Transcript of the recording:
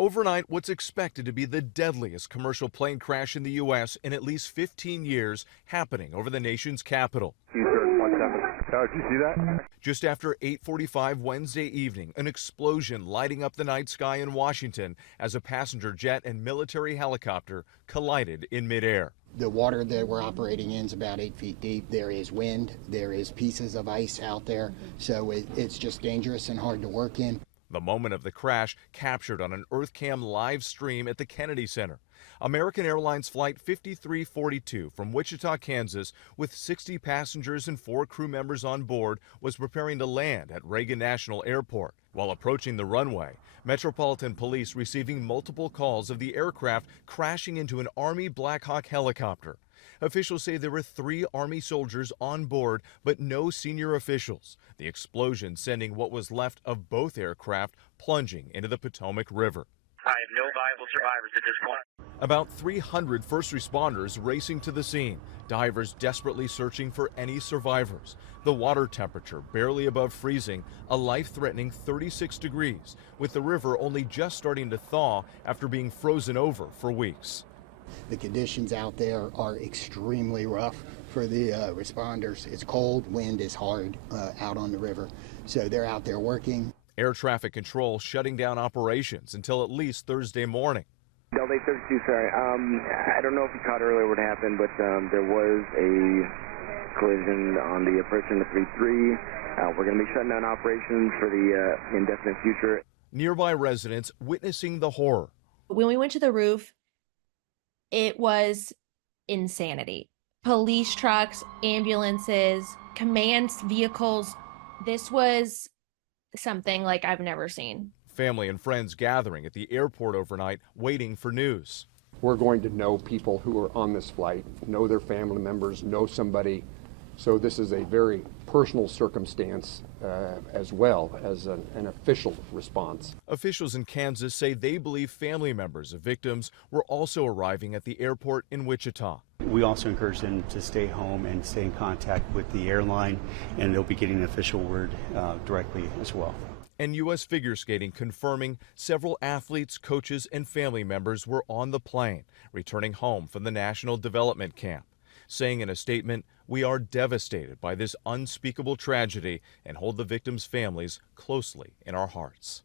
Overnight, what's expected to be the deadliest commercial plane crash in the U.S. in at least 15 years happening over the nation's capital. Did you see that? Just after 8:45 Wednesday evening, an explosion lighting up the night sky in Washington as a passenger jet and military helicopter collided in midair. The water that we're operating in is about 8 feet deep. There is wind, there is pieces of ice out there, so it's just dangerous and hard to work in. The moment of the crash captured on an EarthCam live stream at the Kennedy Center. American Airlines Flight 5342 from Wichita, Kansas, with 60 passengers and 4 crew members on board, was preparing to land at Reagan National Airport. While approaching the runway, Metropolitan Police receiving multiple calls of the aircraft crashing into an Army Black Hawk helicopter. Officials say there were 3 Army soldiers on board, but no senior officials. The explosion sending what was left of both aircraft plunging into the Potomac River. I have no viable survivors at this point. About 300 first responders racing to the scene, divers desperately searching for any survivors. The water temperature barely above freezing, a life-threatening 36 degrees, with the river only just starting to thaw after being frozen over for weeks. The conditions out there are extremely rough for the responders. It's cold, wind is hard out on the river, so they're out there working. Air traffic control shutting down operations until at least Thursday morning. Delta 32, sorry. I don't know if you caught earlier what happened, but there was a collision on the approach in the 3-3. We're going to be shutting down operations for the indefinite future. Nearby residents witnessing the horror. When we went to the roof, it was insanity. Police trucks, ambulances, command vehicles. This was something like I've never seen. Family and friends gathering at the airport overnight, waiting for news. We're going to know people who are on this flight, know their family members, know somebody. So this is a very personal circumstance as well as an official response. Officials in Kansas say they believe family members of victims were also arriving at the airport in Wichita. We also encourage them to stay home and stay in contact with the airline, and they'll be getting official word directly as well. And U.S. figure skating confirming several athletes, coaches, and family members were on the plane, returning home from the National Development Camp, saying in a statement, "We are devastated by this unspeakable tragedy and hold the victims' families closely in our hearts."